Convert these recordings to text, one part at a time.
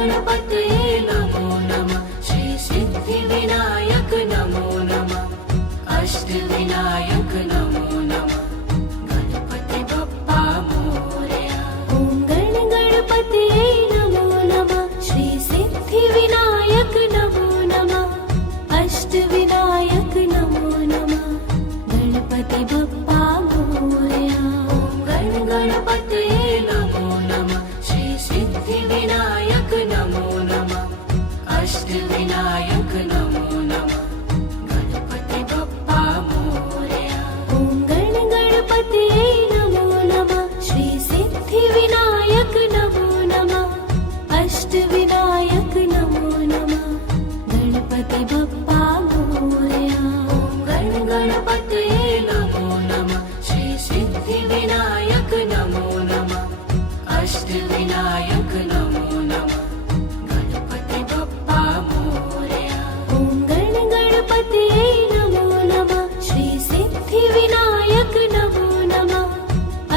गणपतये नमो नमः। श्री सिद्धिविनायक नमो नमः। अष्टविनायक नमो नमः। गणपति बप्पा मोरया। ॐ गणपतये नमो नमः। श्री सिद्धिविनायक नमो नमः। अष्टविनायक नमो नमः। गणपति बप्पा मोरया। ॐ गणपतये नमो नमः। श्री सिद्धिविनायक नमो नमः। अष्टविनायक नमो नमः। गणपति बप्पा मोरया। ॐ गणपतये नमो नमः। श्री सिद्धिविनायक नमो नमः। अष्टविनायक नमो नमः। गणपति बप्पा मोरया। ॐ गणपतये नमो नमः। श्री सिद्धिविनायक नमो नमः। अष्टविनायक नमो नमः। गणपति बप्पा मोरया। ॐ गणपतये नमो नमः। श्री सिद्धिविनायक नमो नमः।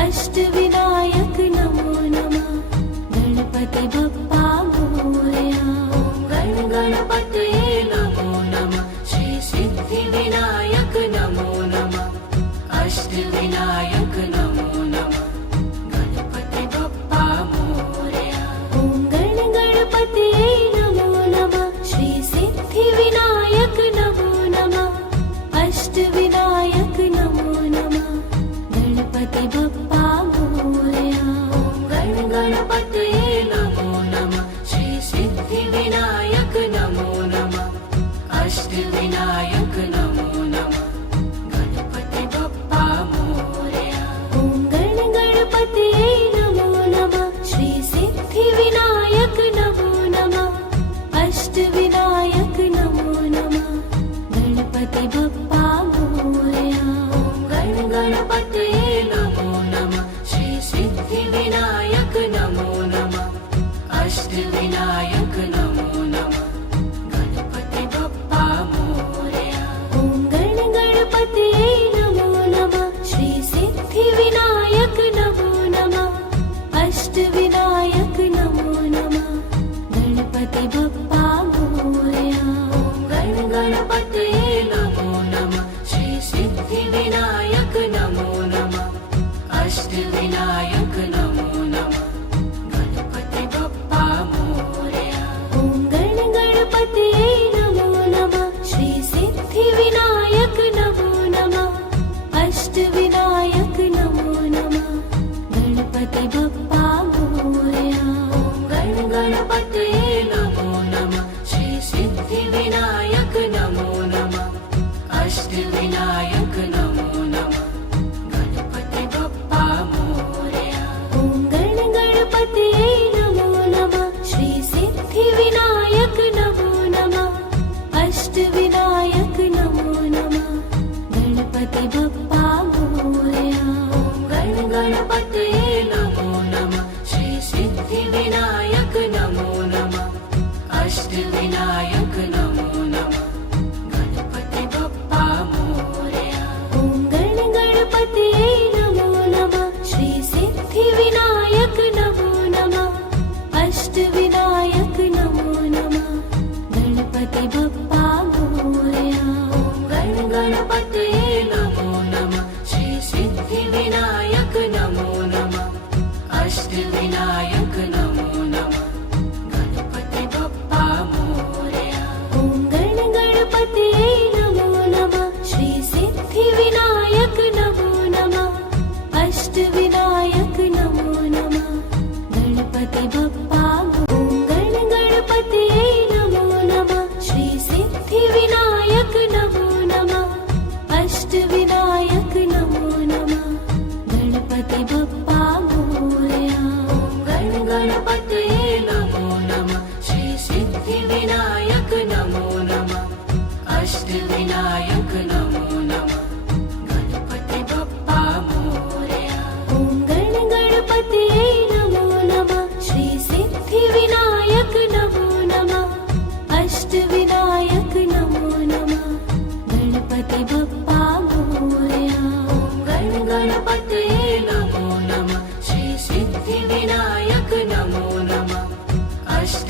अष्टविनायक नमो नमः। गणपति बप्पा मोरया। ॐ गणपतये नमो नमः। श्री सिद्धिविनायक नमो नमः। अष्टविनायक नमो नमः। गणपति बप्पा मोरया। ॐ गणपतये नमो नमः। श्री सिद्धिविनायक नमो नमः। अष्टविनायक नमो नमः। गणपति बप्पा मोरया। ॐ गणपतये नमो नमः।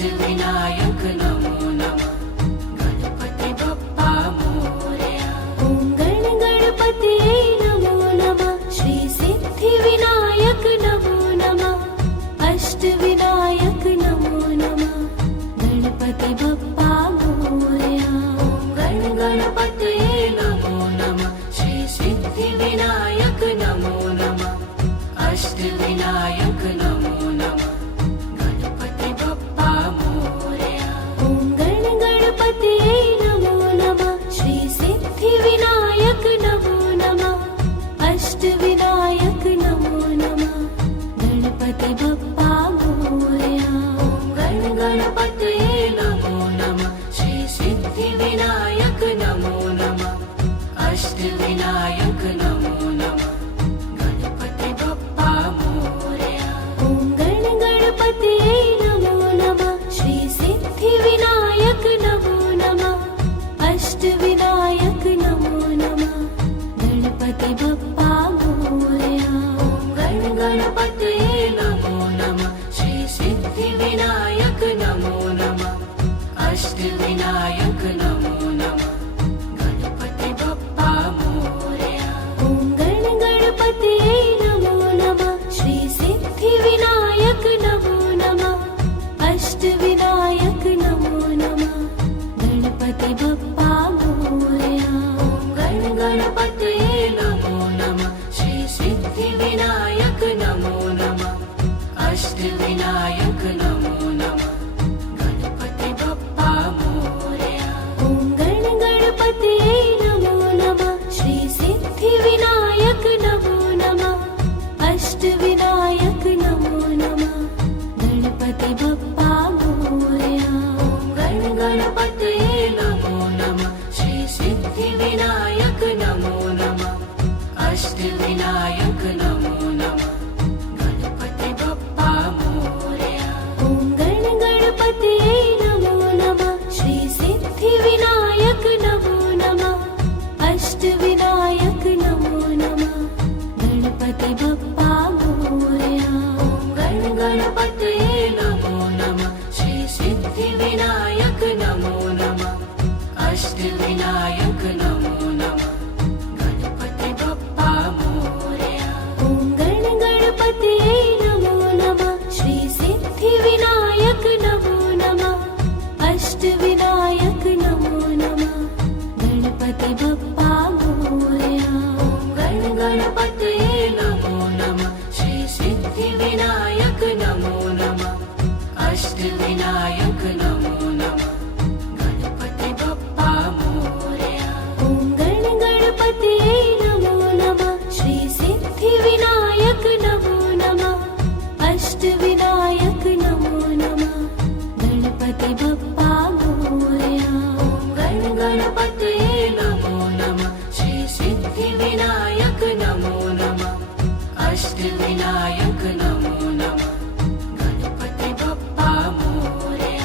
अष्टविनायक नमो नमः गणपति बप्पा मोरया ॐ गण गणपतये नमो नमः श्री सिद्धिविनायक नमो नमः अष्टविनायक नमो नमः गणपति बप्पा मोरया ॐ गण गणपतये नमो नमः श्री सिद्धिविनायक नमो नमः अष्टविनायक नमो नमः गणपति बप्पा मोरया ॐ गण गणपतये नमो नमः श्री सिद्धिविनायक नमो नमः अष्टविनायक नमो नमः गणपति बप्पा मोरया ॐ गण गणपतये नमो नमः श्री सिद्धिविनायक नमो नमः अष्टविनायक नमो नमः गणपति बप्पा मोरया ॐ गण गणपतये नमो नमः श्री सिद्धिविनायक नमो नमः अष्टविनायक नमो नमः गणपति बप्पा मोरया ॐ गण गणपतये नमो नमः श्री सिद्धिविनायक नमो नमः अष्टविनायक नमो नमः गणपति बप्पा मोरया ॐ गण गणपतये नमो नमः श्री सिद्धिविनायक नमो नमः अष्टविनायक नमो नमः गणपति बप्पा मोरया ॐ गण गणपतये नमो नमः श्री सिद्धिविनायक नमो नमः अष्टविनायक नमो नमः गणपति बप्पा मोरया ॐ गण गणपतये नमो नमः श्री सिद्धिविनायक नमो नमः अष्टविनायक नमो नमः गणपति बप्पा मोरया ॐ गण गणपतये नमो नमः श्री सिद्धिविनायक नमो नमः अष्टविनायक नमो नमः गणपति बप्पा मोरया ॐ गण गणपतये नमो नमः श्री सिद्धिविनायक नमो नमः अष्टविनायक नमो नमः गणपति बप्पा मोरया ॐ गण गणपतये नमो नमः श्री सिद्धिविनायक नमो नमः अष्टविनायक नमो नमः गणपति बप्पा मोरया ॐ गण गणपतये नमो नमः श्री सिद्धिविनायक नमो नमः अष्टविनायक नमो नमः गणपति बप्पा मोरया ॐ गण गणपतये नमो नमः श्री सिद्धिविनायक नमो नमः अष्टविनायक नमो नमः गणपति बप्पा मोरया ॐ गण गणपतये नमो नमः श्री सिद्धिविनायक नमो नमः अष्टविनायक नमो नमः गणपति बप्पा मोरया ॐ गण गणपतये नमो नमः श्री सिद्धिविनायक नमो नमः अष्टविनायक नमो नमः गणपति बप्पा मोरया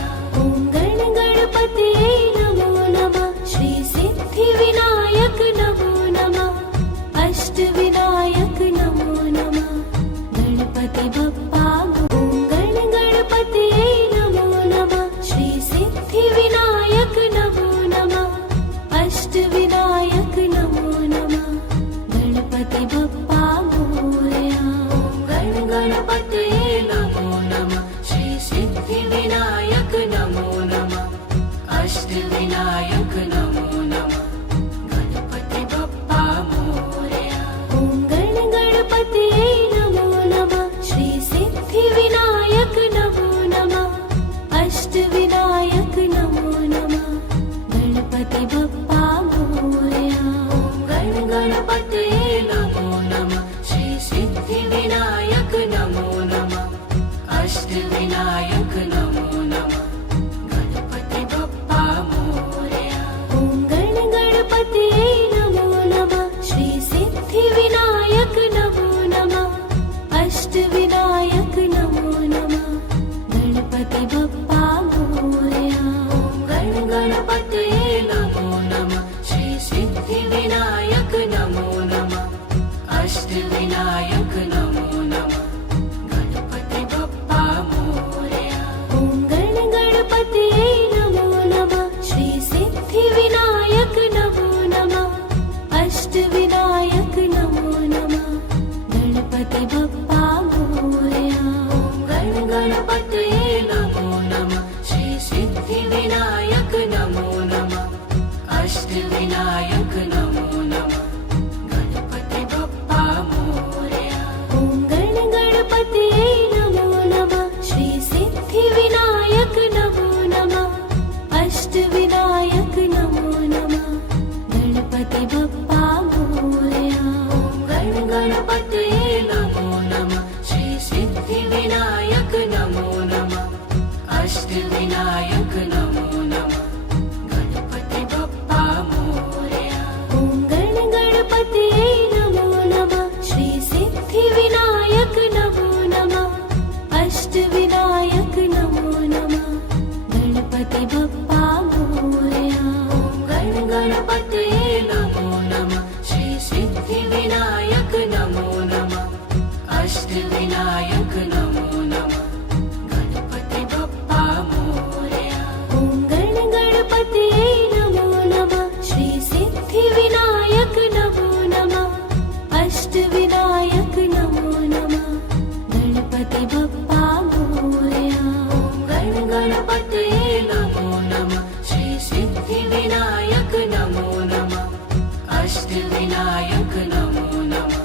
गणपतये नमो नमः श्री सिद्धिविनायक नमो नमः अष्टविनायक नमो नमः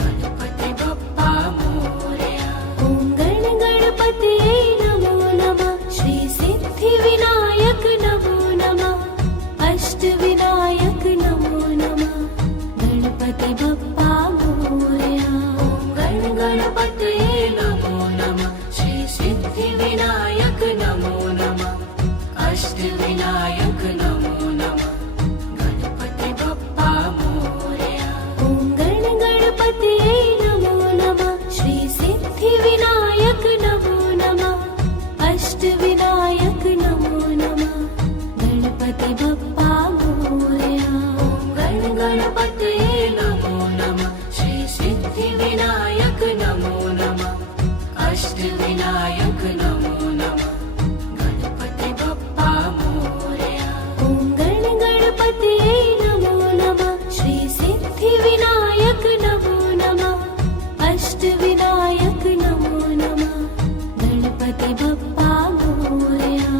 गणपति बप्पा मोरया ॐ गणपतये नमो नमः श्री सिद्धिविनायक नमो नमः अष्टविनायक नमो नमः गणपति बप्पा मोरया गणपतये नमो नमः श्री सिद्धिविनायक नमो नमः अष्टविनायक नमो नमः गणपति बप्पा मोरया ॐ गणपतये नमो नमः श्री सिद्धिविनायक नमो नमः अष्टविनायक नमो नमः गणपति बप्पा मोरया गणपतये नमो नमः श्री सिद्धिविनायक नमो नमः अष्टविनायक नमो नमः गणपति बप्पा मोरया ॐ गणपतये नमो नमः श्री सिद्धिविनायक नमो नमः अष्टविनायक नमो नमः गणपति बप्पा मोरया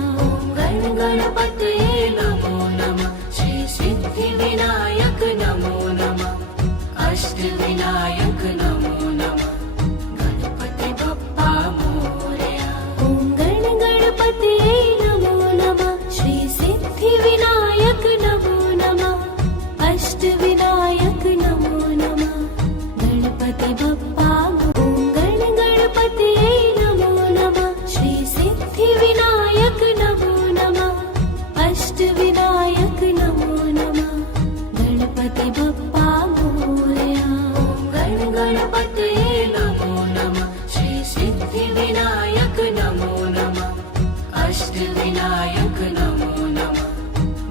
गणपतये नमो नमः श्री सिद्धिविनायक नमो नमः अष्टविनायक नमो नमः गणपति बप्पा मोरया ॐ गणपतये नमो नमः श्री सिद्धिविनायक नमो नमः अष्टविनायक नमो नमः गणपति बप्पा ॐ गणपतये नमो नमः श्री सिद्धिविनायक नमो नमः अष्टविनायक नमो नमः गणपति बप्पा मोरया गणपतये नमो नमः श्री सिद्धिविनायक नमो नमः अष्टविनायक नमो नमः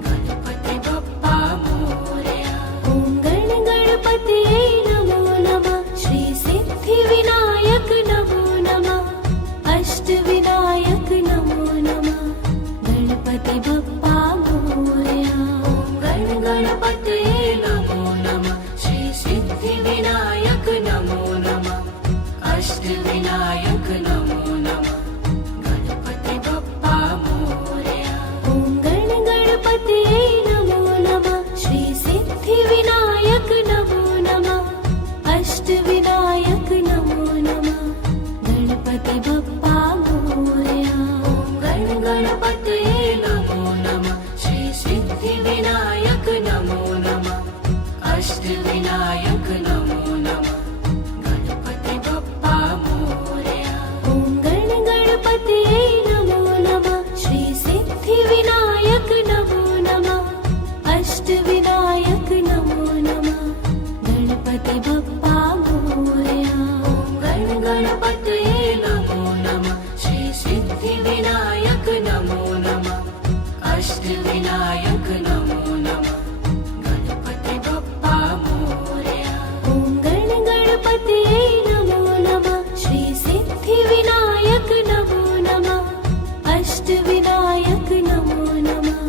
गणपति बप्पा मोरया ॐ गणपतये नमो नमः श्री सिद्धिविनायक नमो नमः अष्टविनायक नमो नमः गणपति बप्पा मोरया गणपतये नमो नमः श्री सिद्धिविनायक नमो नमः अष्टविनायक नमो नमः गणपति बप्पा मोरया ॐ गणपतये नमो नमः श्री सिद्धिविनायक नमो नमः अष्टविनायक नमो नमः गणपति बप्पा मोरया गणपतये नमो नमः श्री सिद्धिविनायक नमो नमः अष्टविनायक नमो नमः गणपति बप्पा मोरया ॐ गणपतये नमो नमः श्री सिद्धिविनायक नमो नमः अष्टविनायक नमो नमः गणपति बप्पा मोरया गणपतये नमो नमः श्री सिद्धिविनायक नमो नमः अष्टविनायक नमो नमः गणपति बप्पा मोरया ॐ गणपतये नमो नमः श्री सिद्धिविनायक नमो नमः अष्टविनायक नमो नमः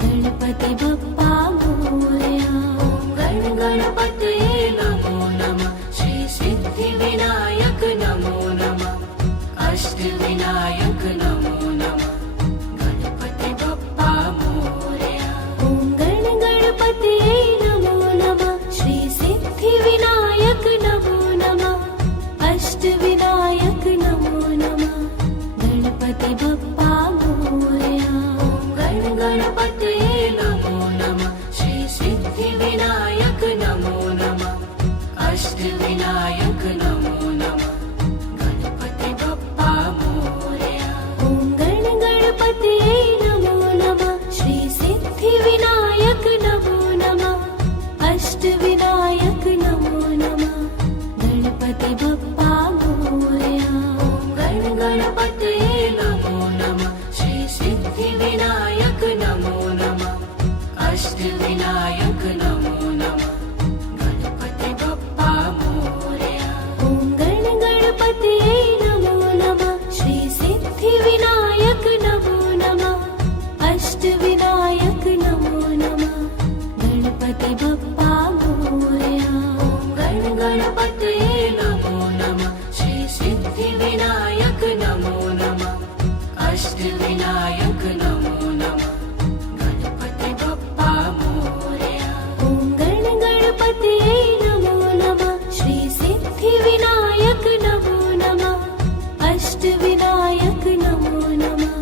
गणपति बप्पा मोरया गणपतये नमो नमः श्री सिद्धिविनायक नमो नमः अष्टविनायक नमो नमः गणपति बप्पा मोरया ॐ गणपतये नमो नमः श्री सिद्धिविनायक नमो नमः अष्टविनायक नमो नमः गणपति बप्पा मोरया गणपतये नमो नमः श्री सिद्धिविनायक नमो नमः अष्टविनायक नमो नमः गणपति बप्पा मोरया ॐ गणपतये नमो नमः श्री सिद्धिविनायक नमो नमः अष्टविनायक नमो नमः गणपति बप्पा मोरया गणपतये नमो नमः श्री सिद्धिविनायक नमो नमः अष्टविनायक नमो नमः गणपति बप्पा मोरया ॐ अष्टविनायक नमो नमः गणपति बप्पा मोरया। ॐ गणपतये नमो नमः श्री सिद्धिविनायक नमो नमः अष्टविनायक नमो नमः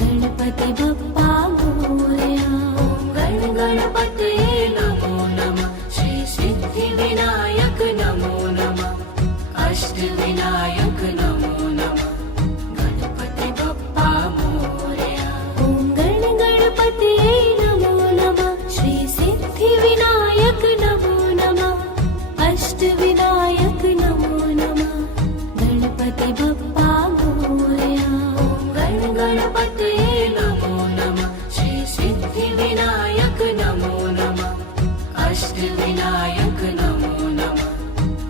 गणपति बप्पा मोरया। गणपतये नमो नमः श्री सिद्धिविनायक नमो नमः अष्टविनायक नमो नमः गणपति बप्पा मोरया। ॐ गणपतये नमो नमः श्री सिद्धिविनायक नमो नमः अष्टविनायक नमो नमः गणपति बप्पा मोरया। गणपतये नमो नमः श्री सिद्धिविनायक नमो नमः अष्टविनायक नमो नमः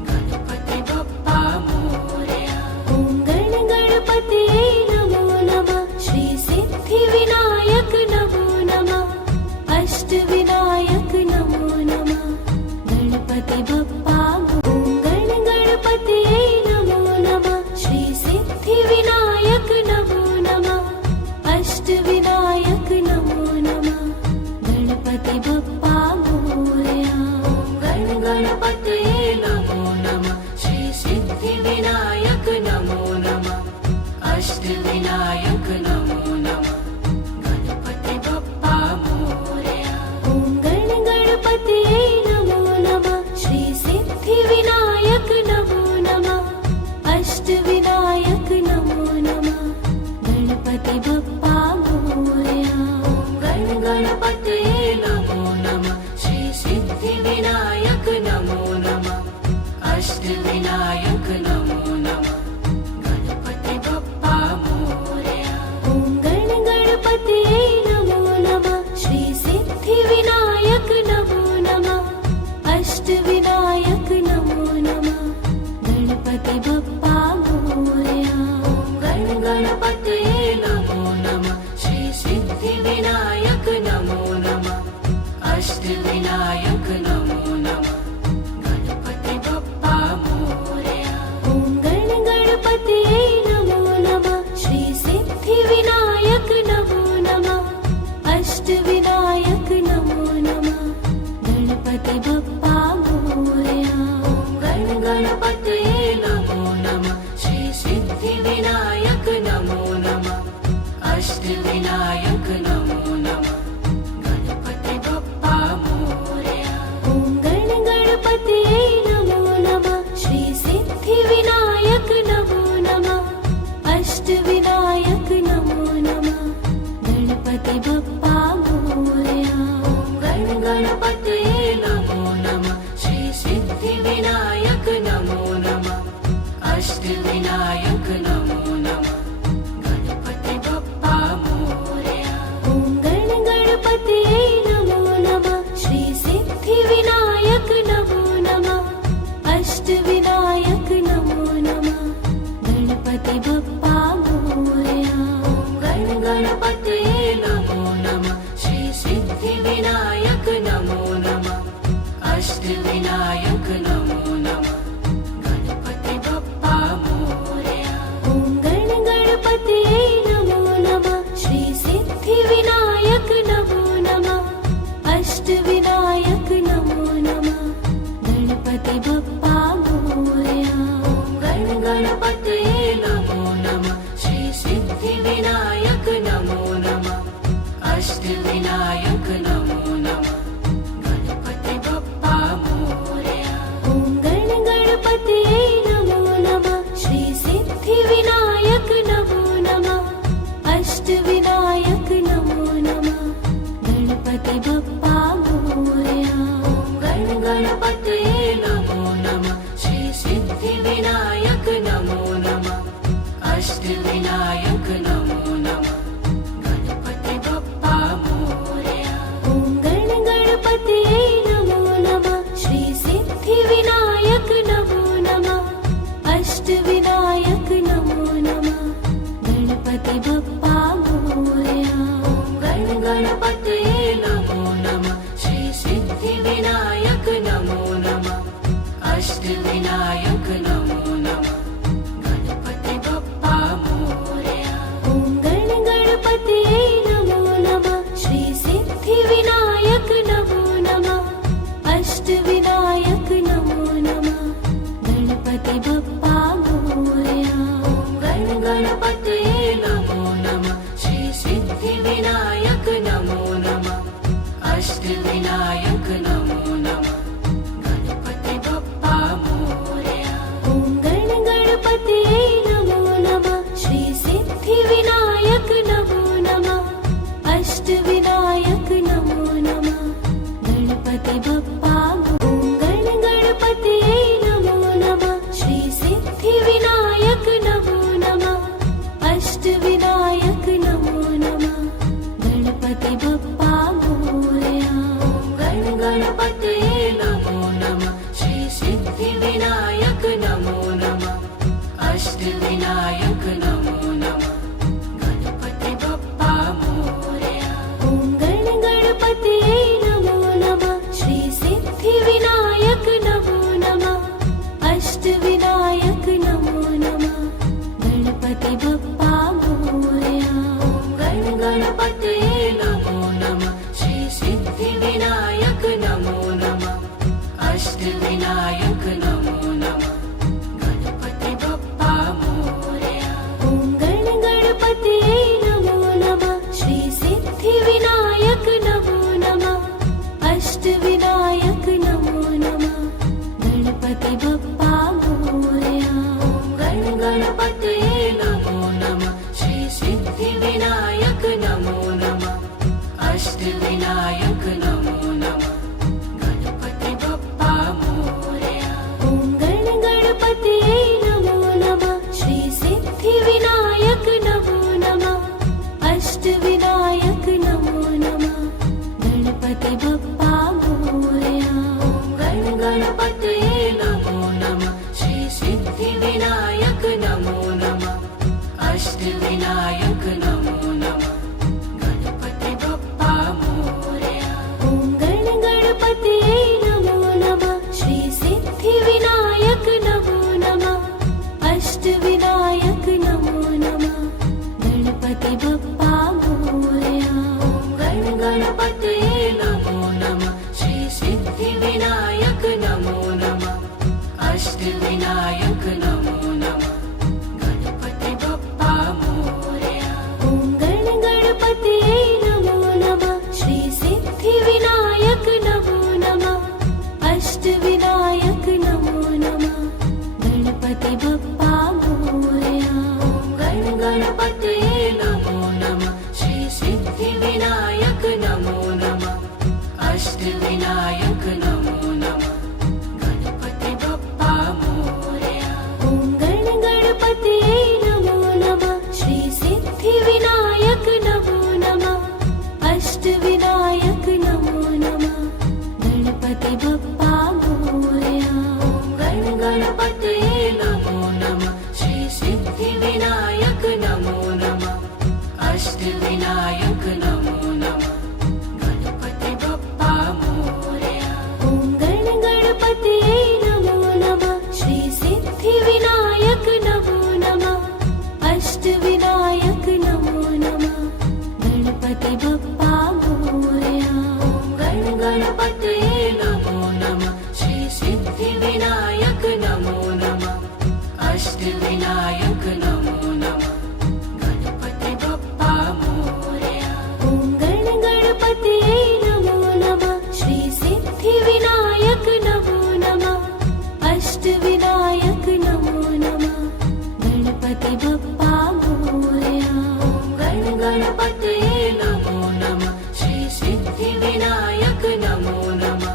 गणपति बप्पा मोरया। ॐ गणपतये नमो नमः श्री सिद्धिविनायक नमो नमः अष्टविनायक नमो नमः गणपति बप्पा ॐ गणपतये नमो नमः श्री सिद्धिविनायक नमो नमः अष्टविनायक नमो नमः गणपति बप्पा मोरया। गणपतये नमो नमः श्री सिद्धिविनायक नमो नमः अष्टविनायक नमो नमः गणपति बप्पा मोरया। ॐ गणपतये नमो नमः श्री सिद्धिविनायक नमो नमः अष्टविनायक नमो नमः गणपति बप्पा मोरया। गणपतये नमो नमः श्री सिद्धिविनायक नमो नमः अष्टविनायक नमो नमः गणपति बप्पा मोरया। ॐ गणपतये नमो नमः श्री सिद्धिविनायक नमो नमः अष्टविनायक नमो नमः गणपति बप्पा मोरया। गणपतये नमो नमः श्री सिद्धिविनायक नमो नमः अष्टविनायक नमो नमः गणपति बप्पा मोरया। ॐ गणपतये नमो नमः श्री सिद्धिविनायक नमो नमः अष्टविनायक नमो नमः गणपति बप्पा मोरया। गणपतये नमो नमः श्री सिद्धिविनायक नमो नमः अष्टविनायक नमो नमः गणपति बप्पा मोरया। ॐ गणपतये नमो नमः श्री सिद्धिविनायक नमो नमः अष्टविनायक नमो नमः गणपति बप्पा मोरया। गणपतये नमो नमः श्री सिद्धिविनायक नमो नमः अष्टविनायक नमो नमः गणपति बप्पा मोरया। ॐ गणपतये नमो नमः श्री सिद्धिविनायक नमो नमः अष्टविनायक नमो नमः गणपति बप्पा मोरया। गणपतये नमो नमः श्री सिद्धिविनायक नमो नमः अष्टविनायक नमो नमः गणपति बप्पा मोरया। ॐ गणपतये नमो नमः श्री सिद्धिविनायक नमो नमः अष्टविनायक नमो नमः गणपति बप्पा मोरया। गणपतये नमो नमः श्री सिद्धिविनायक नमो नमः अष्टविनायक नमो नमः गणपति बप्पा मोरया। ॐ गणपतये नमो नमः श्री सिद्धिविनायक नमो नमः अष्टविनायक नमो नमः गणपति बप्पा मोरया। गणपतये नमो नमः श्री सिद्धिविनायक नमो नमः अष्टविनायक नमो नमः गणपति बप्पा मोरया। ॐ गणपतये नमो नमः श्री सिद्धिविनायक नमो नमः अष्टविनायक नमो नमः गणपति बप्पा मोरया। गणपतये नमो नमः श्री सिद्धिविनायक नमो नमः अष्टविनायक नमो नमः गणपति बप्पा मोरया। ॐ बप्पा मोरया। ॐ गण गणपतये नमो नमः। श्री सिद्धिविनायक नमो नमः। अष्टविनायक नमो नमः। गणपति बप्पा मोरया। ॐ गण गणपतये नमो नमः। श्री सिद्धिविनायक नमो नमः। अष्टविनायक नमो नमः। गणपति बप्पा मोरया। ॐ गण गणपतये नमो नमः। श्री सिद्धिविनायक नमो नमः। अष्टविनायक नमो नमः। गणपति बप्पा मोरया। ॐ गण गणपतये नमो नमः। श्री सिद्धिविनायक नमो नमः। अष्टविनायक नमो नमः। गणपति बप्पा मोरया। ॐ गण गणपतये नमो नमः। श्री सिद्धिविनायक नमो नमः। अष्टविनायक नमो नमः। गणपति बप्पा मोरया। ॐ गण गणपतये नमो नमः। श्री सिद्धिविनायक नमो नमः। अष्टविनायक नमो नमः। गणपति बप्पा मोरया। ॐ गण गणपतये नमो नमः। श्री सिद्धिविनायक नमो नमः। अष्टविनायक नमो नमः। गणपति बप्पा मोरया। ॐ गण गणपतये नमो नमः। श्री सिद्धिविनायक नमो नमः। अष्टविनायक नमो नमः। गणपति बप्पा मोरया। ॐ गण गणपतये नमो नमः। श्री सिद्धिविनायक नमो नमः।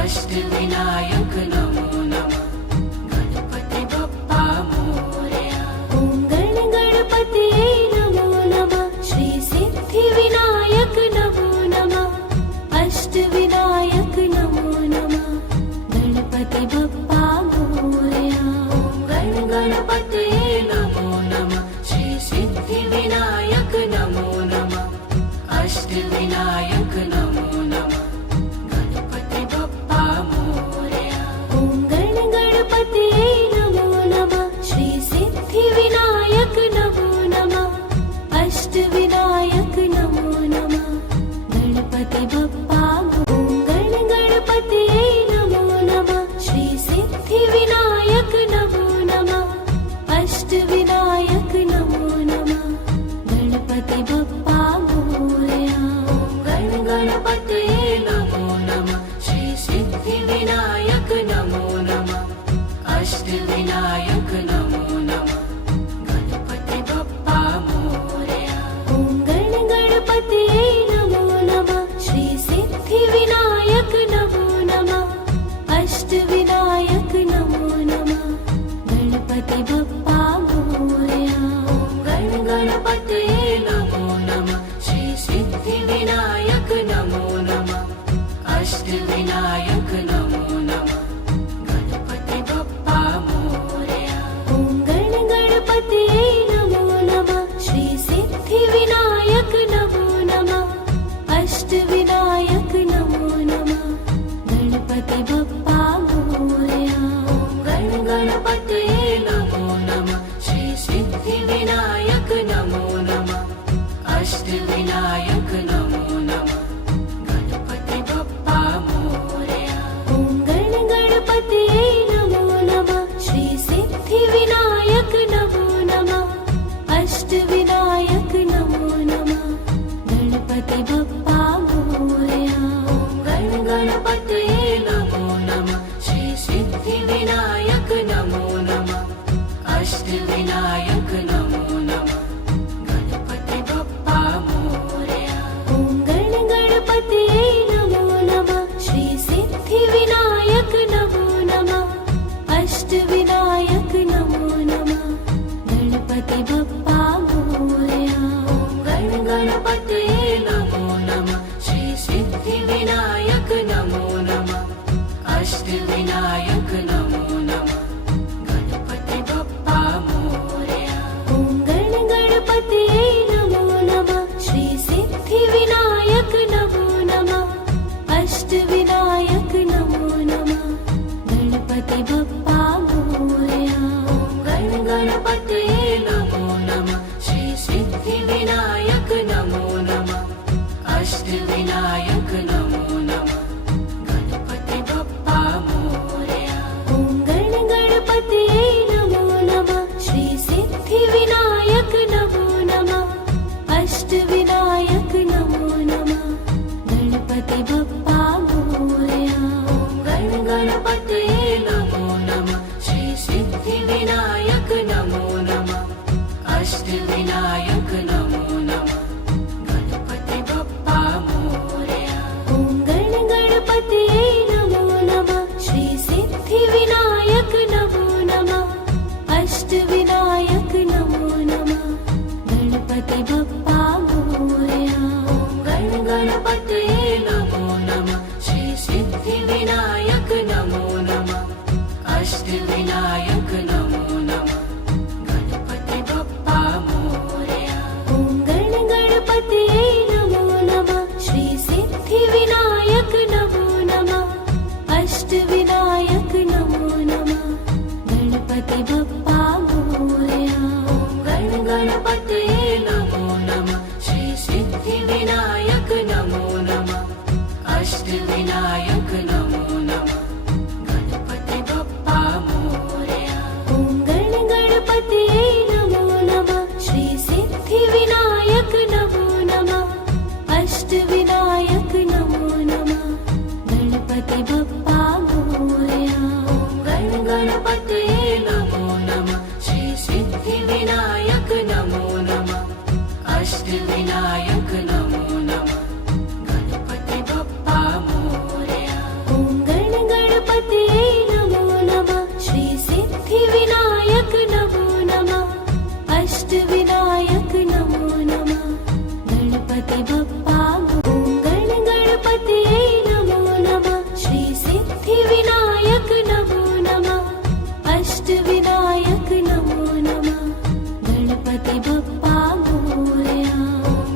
अष्टविनायक नमो नमः। गणपति बप्पा मोरया। ॐ गण गणपतये नमो नमः। श्री सिद्धिविनायक नमो नमः। अष्टविनायक नमो नमः। गणपति बप्पा मोरया। ॐ गण गणपतये नमो नमः। श्री सिद्धिविनायक नमो नमः। अष्टविनायक नमो नमः। गणपति बप्पा मोरया। ॐ गण गणपतये नमो नमः। श्री सिद्धिविनायक नमो नमः। अष्टविनायक नमो नमः। गणपति बप्पा ॐ गण गणपतये नमो नमः। श्री सिद्धिविनायक नमो नमः। अष्टविनायक नमो नमः। गणपति बप्पा मोरया। ॐ गण गणपतये नमो नमः। श्री सिद्धिविनायक नमो नमः। अष्टविनायक नमो नमः। गणपति बप्पा मोरया। ॐ गण गणपतये नमो नमः। श्री सिद्धिविनायक नमो नमः। अष्टविनायक नमो नमः। गणपति बप्पा मोरया। ॐ गण गणपतये नमो नमः। श्री सिद्धिविनायक नमो नमः। अष्टविनायक नमो नमः। गणपति बप्पा मोरया। ॐ गण गणपतये नमो नमः। श्री सिद्धिविनायक नमो नमः। अष्टविनायक नमो नमः। गणपति बप्पा मोरया। ॐ गण गणपतये नमो नमः। श्री सिद्धिविनायक नमो नमः। अष्टविनायक नमो नमः। गणपति बप्पा मोरया। ॐ गण गणपतये नमो नमः। श्री सिद्धिविनायक नमो नमः। अष्टविनायक नमो नमः। गणपति बप्पा मोरया। ॐ गण गणपतये नमो नमः। श्री सिद्धिविनायक नमो नमः। अष्टविनायक नमो नमः। गणपति बप्पा मोरया। ॐ गण गणपतये नमो नमः। श्री सिद्धिविनायक नमो नमः। अष्टविनायक नमो नमः। गणपति बप्पा मोरया। ॐ गण गणपतये नमो नमः। श्री सिद्धिविनायक नमो नमः। अष्टविनायक नमो नमः। गणपति बप्पा मोरया। ॐ गण गणपतये नमो नमः। श्री सिद्धिविनायक नमो नमः। अष्टविनायक नमो नमः। गणपति बप्पा मोरया। ॐ गण गणपतये नमो नमः। श्री सिद्धिविनायक नमो नमः अष्टविनायक नमो नमः गणपति बप्पा मोरया। ॐ गण गणपतये नमो नमः श्री सिद्धिविनायक नमो नमः अष्टविनायक नमो नमः गणपति बप्पा मोरया। गण गणपतये नमो नमः श्री सिद्धिविनायक नमो नमः अष्टविनायक नमो नमः गणपति बप्पा मोरया। ॐ गण गणपतये नमो नमः श्री सिद्धिविनायक नमो नमः अष्टविनायक नमो नमः गणपति बप्पा मोरया। गण गणपतये नमो नमः श्री सिद्धिविनायक नमो नमः अष्टविनायक नमो नमः गणपति बप्पा मोरया। ॐ गण गणपतये नमो नमः श्री सिद्धिविनायक नमो नमः अष्टविनायक नमो नमः गणपति बप्पा मोरया। गण गणपतये नमो नमः श्री सिद्धिविनायक नमो नमः अष्टविनायक नमो नमः गणपति बप्पा मोरया। ॐ गण गणपतये नमो नमः श्री सिद्धिविनायक नमो नमः अष्टविनायक नमो नमः गणपति बप्पा मोरया। गण गणपतये नमो नमः श्री सिद्धिविनायक नमो नमः अष्टविनायक नमो नमः गणपति बप्पा मोरया। ॐ गण गणपतये नमो नमः श्री सिद्धिविनायक नमो नमः अष्टविनायक नमो नमः गणपति बप्पा ॐ गण गणपतये नमो नमः श्री सिद्धिविनायक नमो नमः अष्टविनायक नमो नमः गणपति बप्पा मोरया।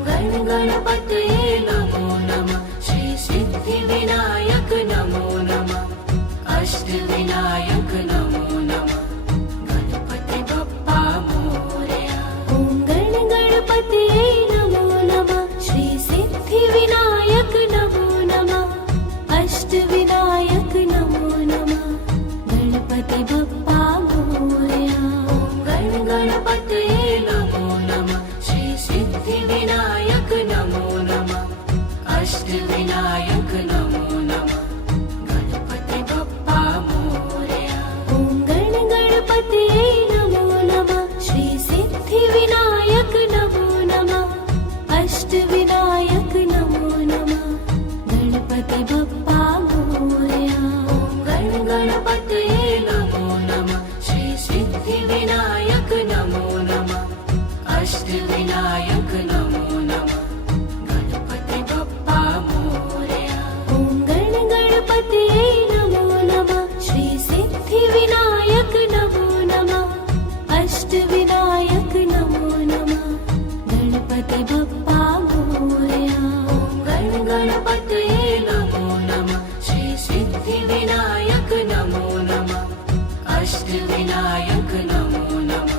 गण गणपतये नमो नमः श्री सिद्धिविनायक नमो नमः अष्टविनायक नमो नमः गणपति बप्पा मोरया। ॐ गण गणपतये नमो नमः श्री सिद्धिविनायक नमो नमः अष्टविनायक नमो नमः गणपति बप्पा मोरया। गण गणपतये नमो नमः श्री सिद्धिविनायक नमो नमः अष्टविनायक नमो नमः गणपति बप्पा मोरया। ॐ गण गणपतये नमो नमः श्री सिद्धिविनायक नमो नमः अष्टविनायक नमो नमः गणपति बप्पा मोरया। गण गणपतये नमो नमः श्री सिद्धिविनायक नमो नमः अष्टविनायक नमो नमः गणपति बप्पा मोरया। ॐ गण गणपतये नमो नमः श्री सिद्धिविनायक नमो नमः अष्टविनायक नमो नमः गणपति बप्पा मोरया। गण गणपतये नमो नमः श्री सिद्धिविनायक नमो नमः अष्टविनायक नमो नमः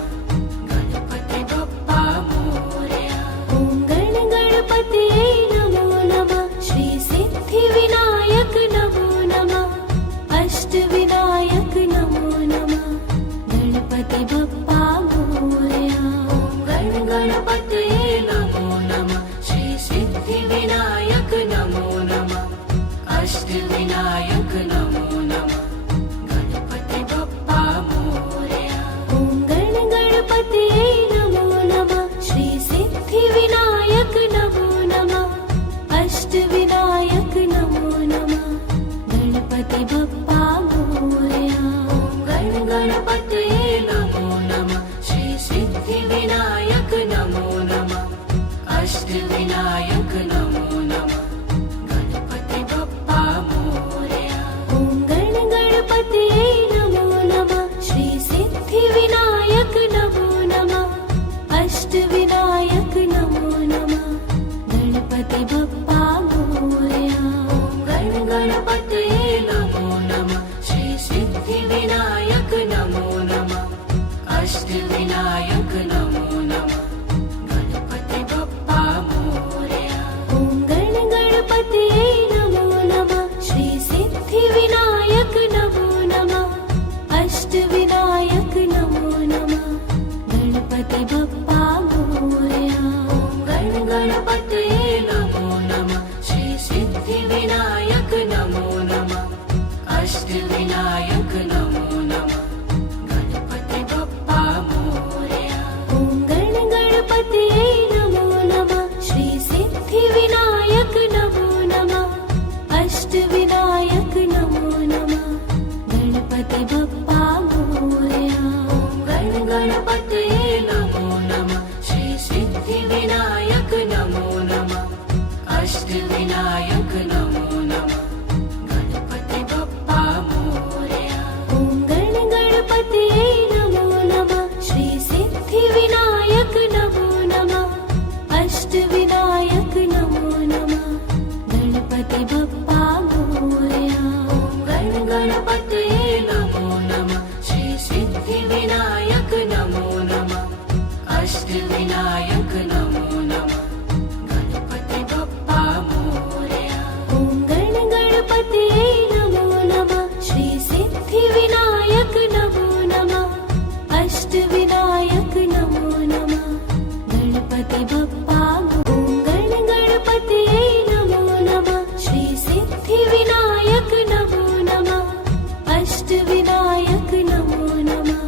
गणपति बप्पा मोरया। ॐ गण गणपतये नमो नमः श्री सिद्धिविनायक नमो नमः अष्टविनायक नमो नमः गणपति बप्पा मोरया। गण गणपतये नमो नमः श्री सिद्धिविनायक नमो नमः अष्टविनायक नमो नमः गणपति बप्पा मोरया। ॐ गण गणपतये नमो नमः श्री सिद्धिविनायक नमो नमः अष्टविनायक नमो नमः गणपति बप्पा मोरया। गण गणपतये नमो नमः श्री सिद्धिविनायक नमो नमः अष्टविनायक नमो नमः गणपति बप्पा मोरया। ॐ गण गणपतये नमो नमः श्री सिद्धिविनायक नमो नमः अष्टविनायक नमो नमः गणपति बप्पा मोरया। गण गणपतये नमो नमः श्री सिद्धिविनायक नमो नमः अष्टविनायक नमो नमः गणपति बप्पा गणपतये नमो नमः श्री सिद्धिविनायक नमो नमः अष्टविनायक नमो नमः गणपति बप्पा मोरया। ॐ गणपतये नमो नमः श्री सिद्धिविनायक नमो नमः अष्टविनायक नमो नमः गणपति बप्पा मोरया। ॐ गणपतये नमो नमः श्री सिद्धिविनायक नमो नमः अष्टविनायक नमो नमः गणपति बप्पा मोरया। ॐ गणपतये नमो नमः श्री सिद्धिविनायक नमो नमः अष्टविनायक नमो नमः गणपति बप्पा मोरया। ॐ गणपतये नमो नमः श्री सिद्धिविनायक नमो नमः अष्टविनायक नमो नमः गणपति बप्पा मोरया। ॐ गणपतये नमो नमः श्री सिद्धिविनायक नमो नमः अष्टविनायक नमो नमः गणपति बप्पा। ॐ गणपतये नमो नमः श्री सिद्धिविनायक नमो नमः अष्टविनायक नमो नमः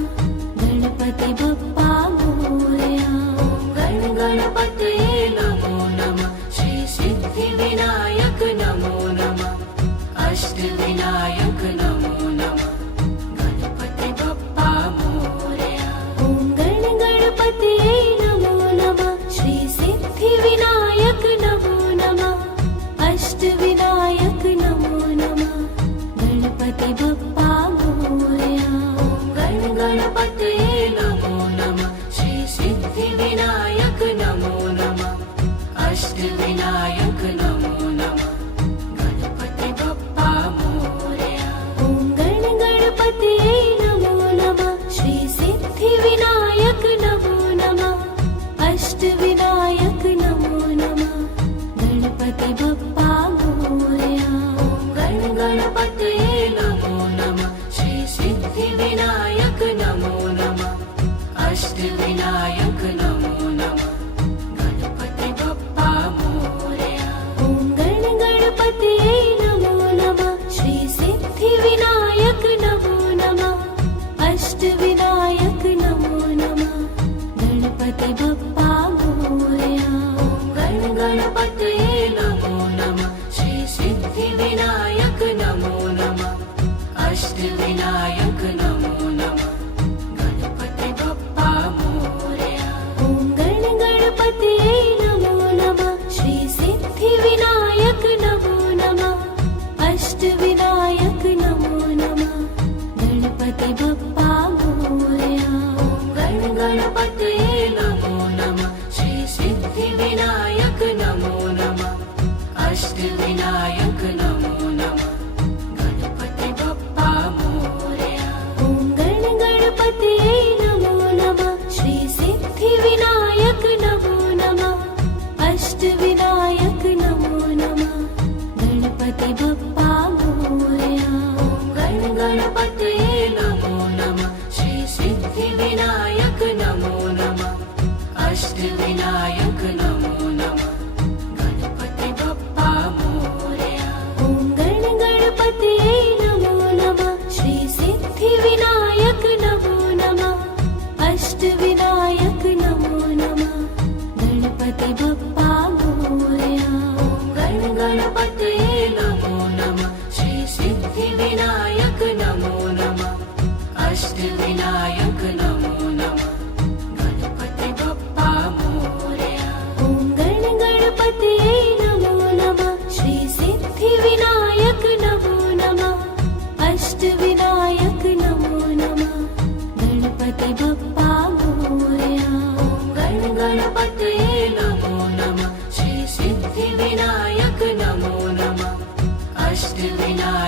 गणपति बप्पा मोरया। ॐ गणपतये नमो नमः श्री सिद्धिविनायक नमो नमः अष्टविनायक नमो नमः गणपति बप्पा मोरया। ॐ गणपतये नमो नमः श्री सिद्धिविनायक नमो नमः अष्टविनायक नमो नमः गणपति बप्पा मोरया। ॐ गणपतये नमो नमः श्री सिद्धिविनायक नमो नमः अष्टविनायक नमो नमः गणपति बप्पा मोरया। ॐ गणपतये नमो नमः श्री सिद्धिविनायक नमो नमः अष्टविनायक नमो नमः गणपति बप्पा मोरया। ॐ गणपतये नमो नमः श्री सिद्धिविनायक नमो नमः अष्टविनायक नमो नमः गणपति बप्पा मोरया। ॐ गणपतये नमो नमः श्री सिद्धिविनायक नमो नमः अष्टविनायक नमो नमः गणपति बप्पा मोरया। ॐ गणपतये नमो नमः श्री सिद्धिविनायक नमो नमः अष्टविनायक नमो नमः गणपति बप्पा मोरया। ॐ गणपतये नमो नमः श्री सिद्धिविनायक नमो नमः अष्टविनायक नमो नमः गणपति बप्पा मोरया। ॐ गणपतये नमो नमः श्री सिद्धिविनायक नमो नमः अष्टविनायक नमो नमः गणपति बप्पा मोरया। ॐ गणपतये नमो नमः श्री सिद्धिविनायक नमो नमः अष्टविनायक नमो नमः गणपति बप्पा मोरया। ॐ गणपतये नमो नमः श्री सिद्धिविनायक नमो नमः अष्टविनायक नमो नमः गणपति बप्पा मोरया। ॐ गणपतये नमो नमः श्री सिद्धिविनायक नमो नमः अष्टविनायक नमो नमः गणपति बप्पा मोरया। ॐ गणपतये नमो नमः श्री सिद्धिविनायक नमो नमः अष्टविनायक नमो नमः गणपति बप्पा मोरया। ॐ गणपतये नमो नमः श्री सिद्धिविनायक नमो नमः अष्टविनायक नमो नमः गणपति बप्पा मोरया। ॐ गणपतये नमो नमः श्री सिद्धिविनायक नमो नमः अष्टविनायक